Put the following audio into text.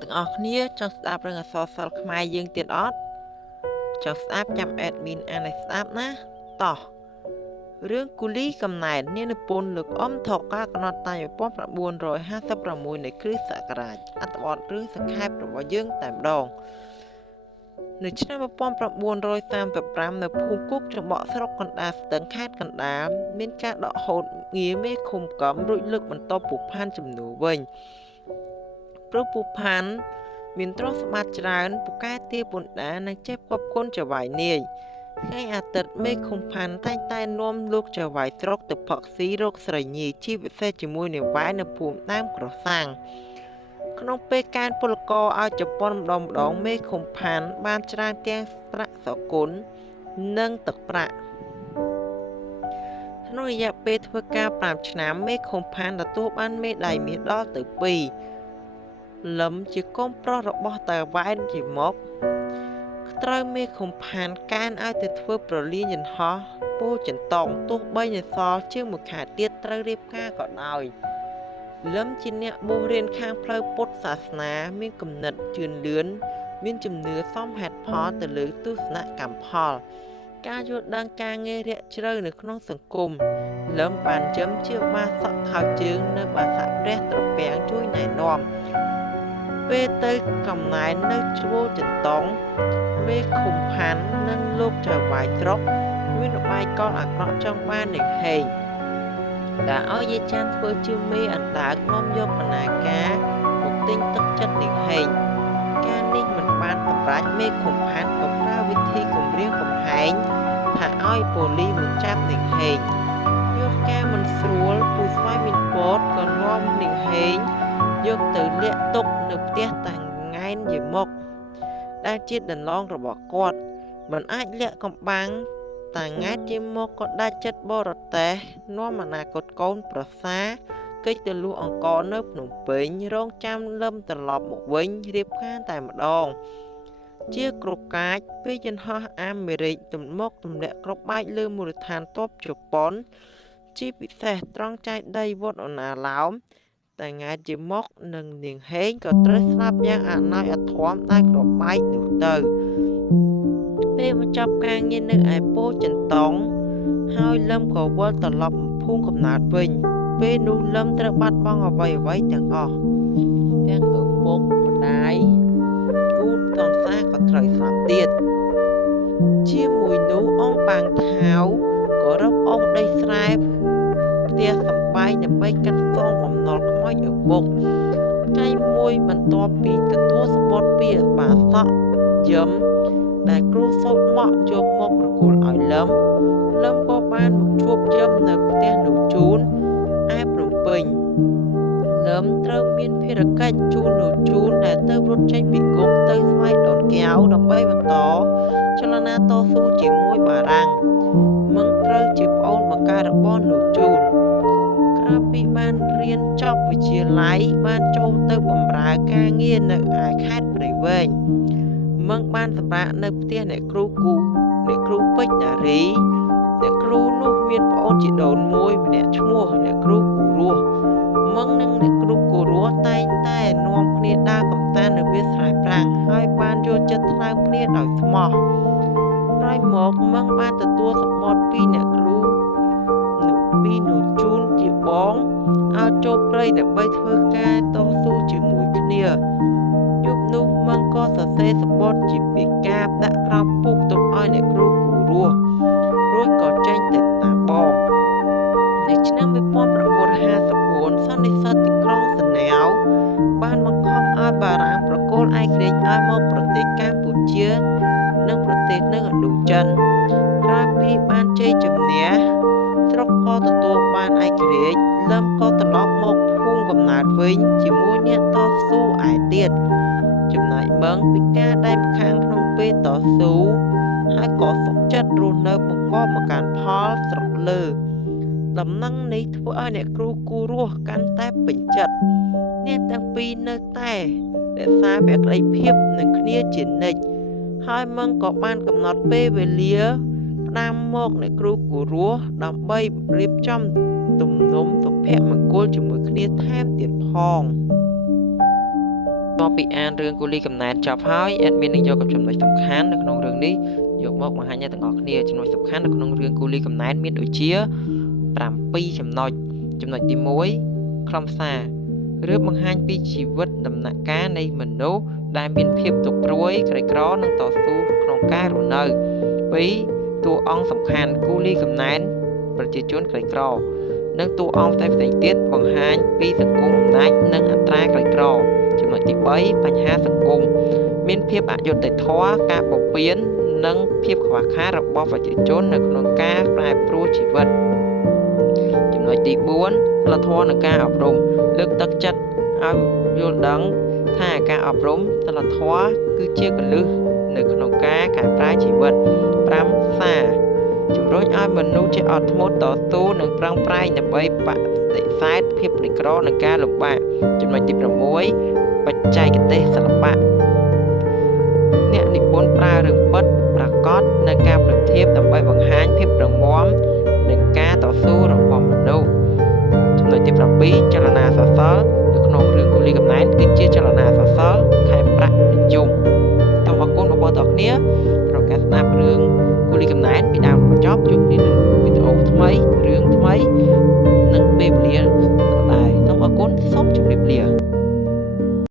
ទាំងអស់គ្នាចង់ស្ដាប់រឿងអក្សរសិល្ប៍ខ្មែរយើងទៀតអត់ចង់ស្ដាប់ចាំ admin អានឲ្យស្ដាប់ណាតោះរឿងគូលីកំណែតនាងនិពន្ធលោកអ៊ំថកកាកំណត់តាំង1956នៃគ្រិស្តសករាជអត្ថបទរឿងសង្ខេបរបស់យើងតែម្ដងនៅឆ្នាំ1935នៅភូមិគោកចំបក់ស្រុកកណ្ដាលស្ទឹងខេត្តកណ្ដាលមានការដកហូតងារមេឃុំកំរួចលើកបន្តពូផានជំនួសវិញព្រោះពូផានមានទ្រព្យសម្បត្តិច្រើនពូកែទាពន្ធដារនិងចេះផ្គប់ផ្គុនចៅហ្វាយនាយថ្ងៃអាទិត្យមេឃុំផានតែងតែនាំលោកចៅហ្វាយស្រុកទៅផឹកស៊ីរកស្រីញីជាពិសេសជាមួយនាងវ៉ែនៅភូមិដើមក្រសាំងក្នុងពេលកែនពលករឲ្យជប៉ុនម្ដងមេឃុំផានបានច្រើនទាំងប្រាក់សគុណនិងទឹកប្រាក់ក្នុងរយៈពេលធ្វើការ5ឆ្នាំមេឃុំផានទទួលបានមេដាយមាសដល់ទៅ2លឹមជាកូនប្រុសរបស់តាវ៉ែនជាមកត្រូវមេឃុំផានកែនឲ្យទៅធ្វើប្រលានយន្តហោះពោធិ៍ចិនតុងទោះបីនៅសល់ជាងមួយខែទៀតត្រូវរៀបការក៏ដោយលឹមជាអ្នកបួសរៀនខាងផ្លូវពុទ្ធសាសនាមានគំនិតជឿនលឿនមានជំនឿសមហេតុផលទៅលើទស្សនកម្មផលការយល់ដឹងការងាររាក់ជ្រៅនៅក្នុងសង្គមលឹមបានជឹមជាបាសកខោជើងនៅបាសាព្រះត្រពាំងជួយណែនាំពេលទៅកំណែននៅជួរចិនតុងមេឃុំផាន់និងលោកចៅហ្វាយស្រុកមានរបាយកលអាក្រក់ចង់បាននឹងហេងដែលឲ្យយាយចាន់ធ្វើជាមេអណ្ដើកនាំយកបណ្ណាការមកទិញទឹកចិត្តនឹងហេងការនេះមិនបានសម្រេចមេឃុំផាន់ក៏ប្រើវិធីគម្រាមកំហែងថាឲ្យប៉ូលីសមកចាប់នឹងហេងយកការមិនស្រួលពូស្វាយមានពតក៏នាំនឹងហេងយកទៅលាក់ទុកនៅផ្ទះតាង៉ែនយីមុកដែលជាដន្លងរបស់គាត់មិនអាចលាក់កំបាំងតាង៉ែនយីមុកក៏ដាច់ចិត្តបរទេសនាំអនាគតកូនប្រសាកិច្ចទៅលក់អង្គរនៅភ្នំពេញរងចាំលឹមត្រឡប់មកវិញរៀបការតែម្ដងជាក្រកាចពេលយន្តហោះអាមេរិកទម្លាក់គ្រាប់បែកលើមូលដ្ឋានទ័ពជប៉ុនជាពិសេសត្រង់ចែកដីវត្តអូណាឡោមតែង៉ែជាមកនិងនាងហេងក៏ត្រូវស្លាប់យ៉ាងអណោចអធមដែលគ្រាប់បែកនោះទៅពេលបញ្ចប់ការងារនៅឯពោធិ៍ចិនតុងហើយលឹមក៏វិលត្រឡប់ភូមិកំណើតវិញពេលនោះលឹមត្រូវបាត់បង់អ្វីទាំងអស់ទាំងឪពុកម្ដាយគូតនសាក៏ត្រូវស្លាប់ទៀតជាមួយនោះអង្គបាំងថាវក៏រឹបអូសដីស្រែផ្ទះសំបែងដើម្បីកាត់សងបំណុលខ្មោចឪពុកថ្ងៃមួយបន្ទាប់ពីទទួលសម្បត្តិពីបាសកយឹមដែលគ្រូសូត្រមកយកមកប្រគល់ឲ្យលឹមក៏បានមកជួបយឹមនៅផ្ទះនោះជូនឯភ្នំពេញលឹមត្រូវមានភារកិច្ចជូនដែលទៅរត់ចេញពីគុកទៅស្វែងដូនកែវដើម្បីបន្តចលនាតស៊ូជាមួយបារាំងមឹងត្រូវជាប្អូនបង្ការរបស់នោះជូនក្រៅពីបានរៀនចប់វិទ្យាល័យបានចូលទៅបម្រើការងារនៅឯខេត្តព្រៃវែងមឹងបានសម្រាកនៅផ្ទះអ្នកគ្រូពេជ្រនារីអ្នកគ្រូនោះមានប្អូនជីដូនមួយម្នាក់ឈ្មោះអ្នកគ្រូគូរស់មឹងនិងអ្នកគ្រូគូរស់តែងតែនាំគ្នាដើរកម្សាន្តនៅវាលស្រែប្រាំងហើយបានយកចិត្តថ្លើមគ្នាដោយស្មោះក្រោយមកមឹងបានទទួលសម្បត្តិពីអ្នកគ្រូនោះជូនជាបងឲ្យចូលព្រៃដើម្បីធ្វើការតស៊ូជាមួយគ្នាយប់នោះមឹងក៏សរសេរសម្បត្តិជាពាក្យកាព្យដាក់ក្រោមពុកទុកឲ្យអ្នកគ្រូគូរស់រួចក៏ចេញទៅតាមបងនៅឆ្នាំ1954សន្និសីទទីក្រុងសណែវបានបង្ខំឲ្យបារាំងប្រគល់ឯករាជ្យឲ្យមកប្រទេសកម្ពុជានិងប្រទេសនៅឥណ្ឌូចិនក្រោយពីបានជ័យជំនះស្រុកក៏ទទួលបានឯករាជ្យលឹមក៏ត្រឡប់មកភូមិកំណើតវិញជាមួយអ្នកតស៊ូឯទៀតចំណែកមឹងពិការដែលម្ខាងក្នុងពេលតស៊ូហើយក៏សុខចិត្តរស់នៅបង្កប់មកកាន់ផលស្រុកលើដំណឹងនេះធ្វើឲ្យអ្នកគ្រូគូរស់កាន់តែពេញចិត្តអ្នកទាំងពីរនៅតែរក្សាភក្ដីភាពនឹងគ្នាជានិច្ចហើយមឹងក៏បានកំណត់ពេលវេលាផ្ដាំមកអ្នកគ្រូគូរស់ដើម្បីរៀបចំទំនុំសុភមង្គលជាមួយគ្នាថែមទៀតផង តពីអានរឿងគូលីកំណែតចប់ហើយអេដមីននឹងយកกับចំណុចសំខាន់នៅក្នុងរឿងនេះយកមកបង្ហាញដល់ទាំងអស់គ្នាចំណុចសំខាន់នៅក្នុងរឿងគូលីកំណែតមានដូចជា7ចំណុចទី1ខ្លឹមសាររឿងបង្ហាញពីជីវិតដំណាក់កាលនៃមនុស្សដែលមានភាពទុក្ខព្រួយក្រីក្រនិងតស៊ូក្នុងការរស់នៅ2តួអង្គសំខាន់គូលីកំណែតប្រជាជនក្រីក្រនិងតួអង្គផ្សេងៗទៀតបង្ហាញពីសង្គមអំណាចនិងអត្រាក្រីក្រចំណុចទី3បញ្ហាសង្គមមានភាពអយុត្តិធម៌ការបំពាននិងភាពខ្វះខាតរបស់ប្រជាជននៅក្នុងការប្រែប្រួលជីវិតចំណុចទី4សីលធម៌និងការអប់រំលើកទឹកចិត្តឲ្យយល់ដឹងថាការអប់រំសីលធម៌គឺជាគន្លឹះនៅក្នុងការកែប្រែជីវិត5សារជំរុញឲ្យមនុស្សចេះអត់ធ្មត់តស៊ូនិងប្រឹងប្រែងដើម្បីបដិសេធភាពក្រីក្រនិងការលំបាកចំណុចទី6បច្ចេកទេសសិល្បៈអ្នកនិពន្ធប្រើរឿងពិតប្រាកដនិងការប្រៀបធៀបដើម្បីបង្ហាញភាពរឹងមាំនិងការតស៊ូរបស់មនុស្សចំណុចទី7ចលនាសសរនៅក្នុងរឿងគូលីកំណែតគឺជាចលនាសសរខែប្រាក់និយមសូមអរគុណបងប្អូនទាំងអស់គ្នា